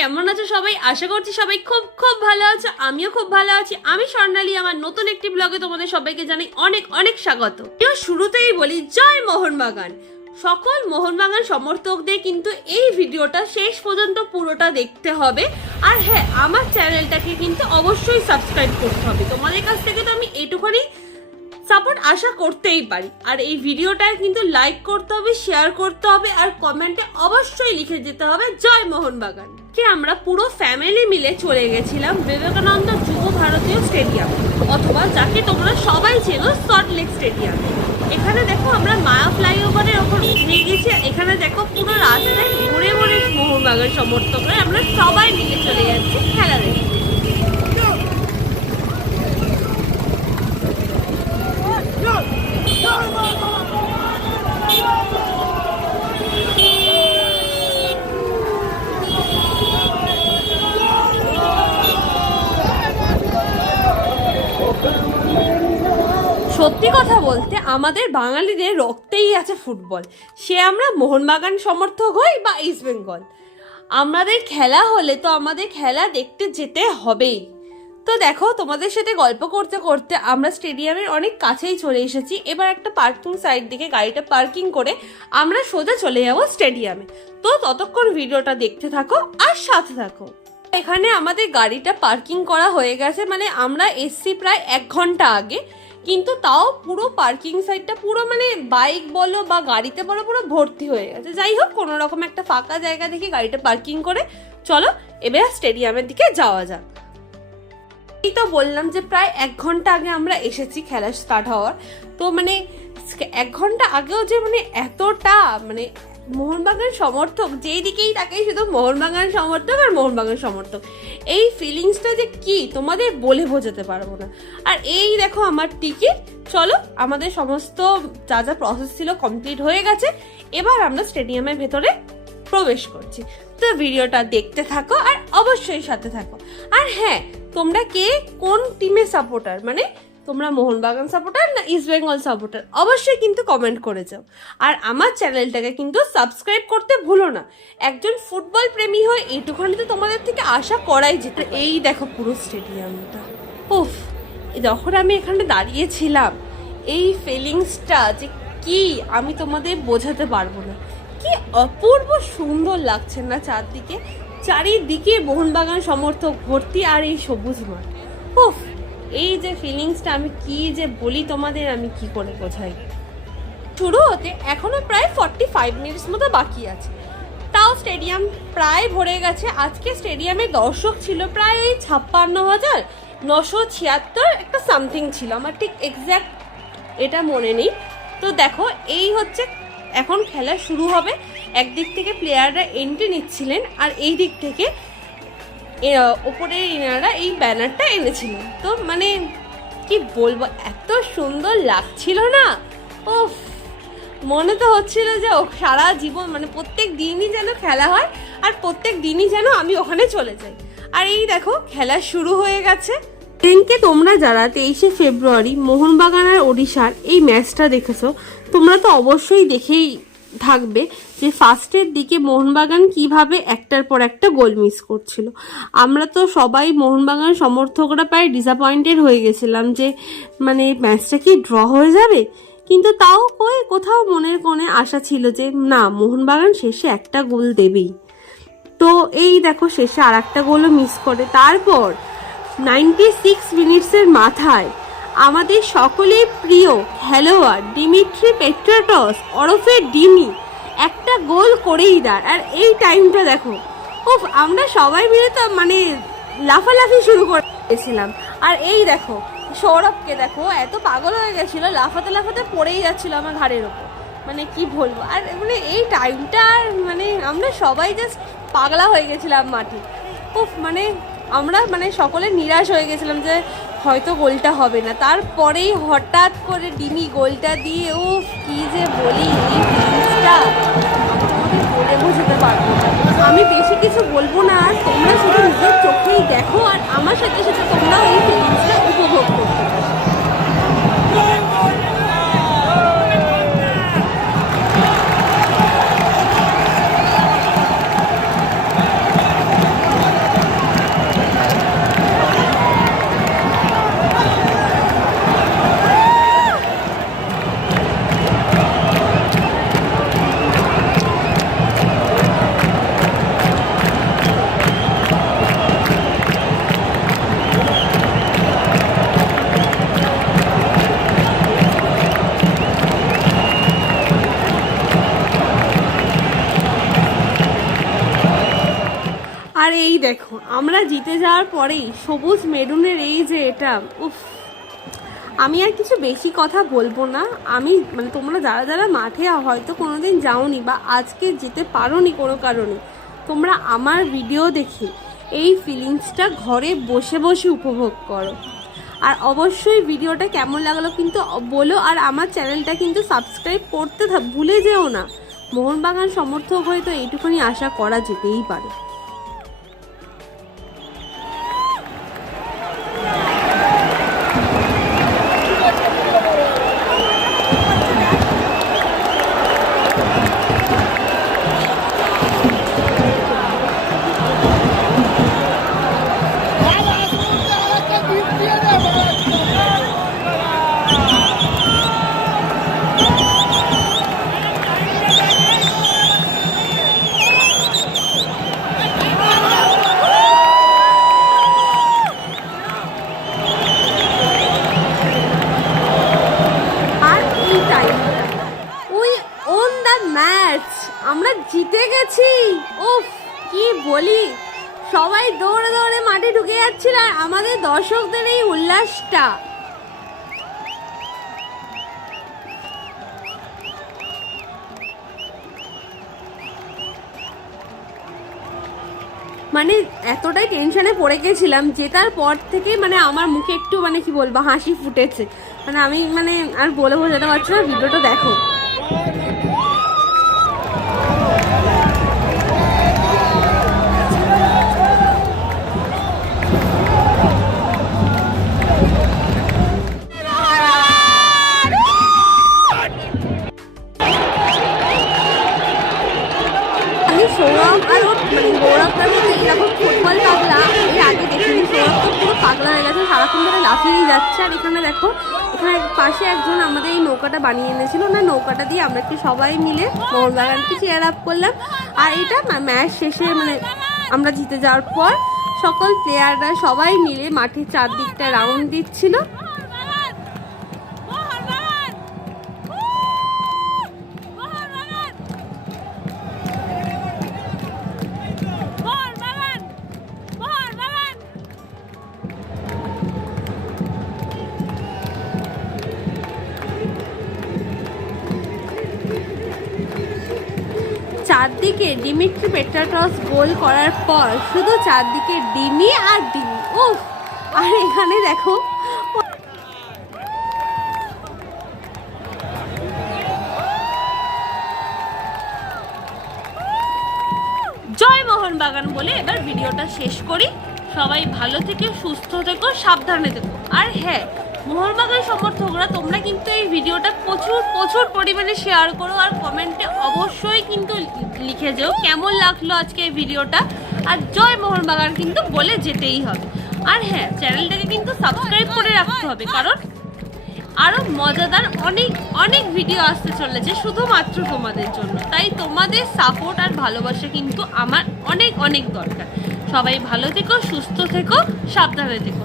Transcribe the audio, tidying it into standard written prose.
কেমন আছো সবাই? আশা করছি সবাই খুব খুব ভালো আছো। আমিও খুব ভালো আছি। আমি স্বর্ণালী, আমার নতুন একটি ব্লগে তোমাদের সবাইকে জানাই অনেক অনেক স্বাগত। শুরুতেই বলি জয় মোহনবাগান। সকল মোহনবাগান সমর্থকদের কিন্তু এই ভিডিওটা শেষ পর্যন্ত পুরোটা দেখতে হবে। আর হ্যাঁ, আমার চ্যানেলটাকে কিন্তু অবশ্যই সাবস্ক্রাইব করতে হবে। তোমাদের কাছ থেকে তো আমি এইটুখানি সাপোর্ট আশা করতেই পারি। আর এই ভিডিওটায় কিন্তু লাইক করতে হবে, শেয়ার করতে হবে, আর কমেন্টে অবশ্যই লিখে যেতে হবে জয় মোহনবাগান। কে আমরা পুরো ফ্যামিলি মিলে চলে গেছিলাম বিবেকানন্দ যুব ভারতীয় স্টেডিয়াম, অথবা যাকে তোমরা সবাই চেনো সল্টলেক স্টেডিয়াম। এখানে দেখো আমরা মায়া ফ্লাইওভারের ওপর উঠে গেছি। এখানে দেখো পুরো রাস্তায় ঘুরে ঘুরে মোহনবাগান সমর্থকরা আমরা সবাই মিলে চলে যাচ্ছি খেলা দেখতে। সত্যি কথা বলতে আমাদের বাঙালিদের রক্তেই আছে ফুটবল। সে আমরা মোহনবাগান সমর্থক হই বা ইস্ট বেঙ্গল, আমাদের খেলা হলে তো আমাদের খেলা দেখতে যেতে হবেই। তো দেখো, তোমাদের সাথে গল্প করতে করতে আমরা স্টেডিয়ামের অনেক কাছেই চলে এসেছি। এবার একটা পার্কিং সাইড দিকে গাড়িটা পার্কিং করে আমরা সোজা চলে যাবো স্টেডিয়ামে। তো ততক্ষণ ভিডিওটা দেখতে থাকো আর সাথে থাকো। এখানে আমাদের গাড়িটা পার্কিং করা হয়ে গেছে, মানে আমরা এসছি প্রায় 1 ঘন্টা আগে, কিন্তু তাও পুরো পার্কিং সাইডটা পুরো মানে বাইক বলো বা গাড়িতে বলো পুরো ভর্তি হয়ে গেছে। যাই হোক, কোনো রকম একটা ফাঁকা জায়গা দেখে গাড়িটা পার্কিং করে চলো এবার স্টেডিয়ামের দিকে যাওয়া যাক। এই তো বললাম যে প্রায় 1 ঘন্টা আগে আমরা এসেছি খেলা স্টার্ট হওয়ার। তো মানে 1 ঘন্টা আগেও যে মানে এতটা মানে মোহনবাগান সমর্থক, যেই দিকেই তাকেই শুধু মোহনবাগান সমর্থক আর মোহনবাগান সমর্থক, এই ফিলিংসটা যে কি তোমাদের বলে বোঝাতে পারবো না। আর এই দেখো আমার টিকিট। চলো, আমাদের সমস্ত যা যা প্রসেস ছিল কমপ্লিট হয়ে গেছে। এবার আমরা স্টেডিয়ামের ভেতরে প্রবেশ করছি। তো ভিডিওটা দেখতে থাকো আর অবশ্যই সাথে থাকো। আর হ্যাঁ, তোমরা কে কোন টিমের সাপোর্টার, মানে তোমরা মোহনবাগান সাপোর্টার না ইস্ট বেঙ্গল সাপোর্টার, অবশ্যই কিন্তু কমেন্ট করে যাও। আর আমার চ্যানেলটাকে কিন্তু সাবস্ক্রাইব করতে ভুলো না। একজন ফুটবল প্রেমী হয়ে এইটুখানি তো তোমাদের থেকে আশা করাই যেত। এই দেখো পুরো স্টেডিয়ামটা, উফ! যখন আমি এখানে দাঁড়িয়েছিলাম এই ফিলিংসটা যে কি আমি তোমাদের বোঝাতে পারবো না। কি অপূর্ব সুন্দর লাগছে না চারদিকে, চারিদিকে মোহনবাগান সমর্থক ভর্তি আর এই সবুজ মাঠ। উফ! এই যে ফিলিংসটা আমি কি যে বলি তোমাদের, আমি কি করে বোঝাই। শুরু হতে এখনো প্রায় 45 মিনিটস মতো বাকি আছে, তাও স্টেডিয়াম প্রায় ভরে গেছে। আজকে স্টেডিয়ামে দর্শক ছিল প্রায় 56,976 একটা সামথিং ছিল, আমার ঠিক এক্স্যাক্ট এটা মনে নেই। তো দেখো, এই হচ্ছে এখন খেলা শুরু হবে। একদিক থেকে প্লেয়াররা এন্ট্রি নিচ্ছিলেন আর এই দিক থেকে ওপরে এনারা এই ব্যানারটা এনেছিলেন। তো মানে কি বলবো, এত সুন্দর লাগছিল না, ও মনে তো হচ্ছিল যে সারা জীবন মানে প্রত্যেক দিনই যেন খেলা হয় আর প্রত্যেক দিনই যেন আমি ওখানে চলে যাই। আর এই দেখো খেলা শুরু হয়ে গেছে। ট্রেনকে তোমরা যারা 23শে ফেব্রুয়ারি মোহনবাগান আর ওড়িশার এই ম্যাচটা দেখেছো, তোমরা তো অবশ্যই দেখেই থাকবে যে ফার্স্টের দিকে মোহনবাগান কিভাবে একটার পর একটা গোল মিস করছিল। আমরা তো সবাই মোহনবাগান সমর্থকরা প্রায় ডিসঅ্যাপয়েন্টেড হয়ে গেছিলাম যে মানে ম্যাচটা কি ড্র হয়ে যাবে, কিন্তু তাও কোথাও মনের কোণে আশা ছিল যে না, মোহনবাগান শেষে একটা গোল দেবেই। তো এই দেখো শেষে আর একটা গোলও মিস করে। তারপর 96 মিনিটসের মাথায় আমাদের সকলের প্রিয় খেলোয়াড় দিমিত্রি পেট্রাটস ওরফে ডিমি একটা গোল করেই দেয়। আর এই টাইমটা দেখো, উফ! আমরা সবাই মিলে তো মানে লাফালাফি শুরু করেছিলাম। আর এই দেখো সৌরভকে দেখো, এত পাগল হয়ে গেছিল, লাফাতে লাফাতে পড়েই যাচ্ছিল আমার ঘাড়ের ওপর, মানে কি বলবো। আর মানে এই টাইমটা মানে আমরা সবাই জাস্ট পাগলা হয়ে গেছিলাম মাঠে। উফ! মানে আমরা মানে সকলে নিরাশ হয়ে গেছিলাম যে হয়তো গোলটা হবে না। তারপরেই হঠাৎ করে ডিমি গোলটা দিয়ে, উফ! কি যে বলি, এই ফিলিংসটা আমি বলে বোঝাতে পারবো না। আমি বেশি কিছু বলবো না, তোমরা শুধু নিজের চোখেই দেখো আর আমার সাথে সাথে তোমরাও এই ফিলিংসটা উপভোগ করতে পারো। এই দেখো আমরা জিতে যাওয়ার পরেই সবুজ মেরুনের এই যে এটা, উফ, আমি আর কিছু বেশি কথা বলবো না। আমি মানে তোমরা যারা যারা মাঠে হয়তো কোনোদিন যাওনি বা আজকে যেতে পারোনি কোনো কারণে, তোমরা আমার ভিডিও দেখে এই ফিলিংসটা ঘরে বসে বসে উপভোগ করো। আর অবশ্যই ভিডিওটা কেমন লাগলো কিন্তু বলো, আর আমার চ্যানেলটা কিন্তু সাবস্ক্রাইব করতে ভুলে যেও না। মোহনবাগান সমর্থক হয়ে তো এইটুকুনি আশা করা যেতেই পারে। আমরা জিতে গেছি, উফ কি বলি, সবাই দৌড়ে দৌড়ে মাঠে ঢুকে যাচ্ছিল আর আমাদের দর্শকদের এই উল্লাসটা, মানে এতটাই টেনশনে পড়ে গেছিলাম জেতার পর থেকে, মানে আমার মুখে একটু মানে কি বলবো হাসি ফুটেছে, মানে আমি মানে আর বলে বোঝাতে পারছি না। ভিডিওটা দেখো। সৌরভ আর ওর মানে গৌরবটা এরকম ফুটবল পাগলা এর আগে দেখিনি। সৌরভ তো পুরো পাগলা হয়ে গেছে, সারাক্ষণ ধরে লাফিয়েই যাচ্ছে। আর এখানে দেখো, এখানে পাশে একজন আমাদের এই নৌকাটা বানিয়ে এনেছিল, না নৌকাটা দিয়ে আমরা একটু সবাই মিলে মোহনবাগানকে চেয়ার আপ করলাম। আর এটা ম্যাচ শেষে মানে আমরা জিতে যাওয়ার পর সকল প্লেয়াররা সবাই মিলে মাঠের চারদিকটা রাউন্ড দিচ্ছিল। চারদিকে ডিমিট্রি পেট্রাটস গোল করার পর শুধু চারদিকে ডিমি আর ডিমি, উফ। আর এখানে দেখো জয় মোহনবাগান বলে এবার ভিডিওটা শেষ করি। সবাই ভালো থেকে, সুস্থ থেকো, সাবধানে থেকো। আর হ্যাঁ, মোহনবাগান সমর্থকরা তোমরা কিন্তু এই ভিডিওটা প্রচুর প্রচুর পরিমাণে শেয়ার করো আর কমেন্টে অবশ্যই কিন্তু লিখে যেও কেমন লাগলো আজকে এই ভিডিওটা। আর জয় মোহনবাগান কিন্তু বলে যেতেই হবে। আর হ্যাঁ, চ্যানেলটাকে কিন্তু সাবস্ক্রাইব করে রাখতে হবে, কারণ আরও মজাদার অনেক অনেক ভিডিও আসতে চলেছে শুধুমাত্র তোমাদের জন্য। তাই তোমাদের সাপোর্ট আর ভালোবাসা কিন্তু আমার অনেক অনেক দরকার। সবাই ভালো থেকো, সুস্থ থেকো, সাবধানে থেকো।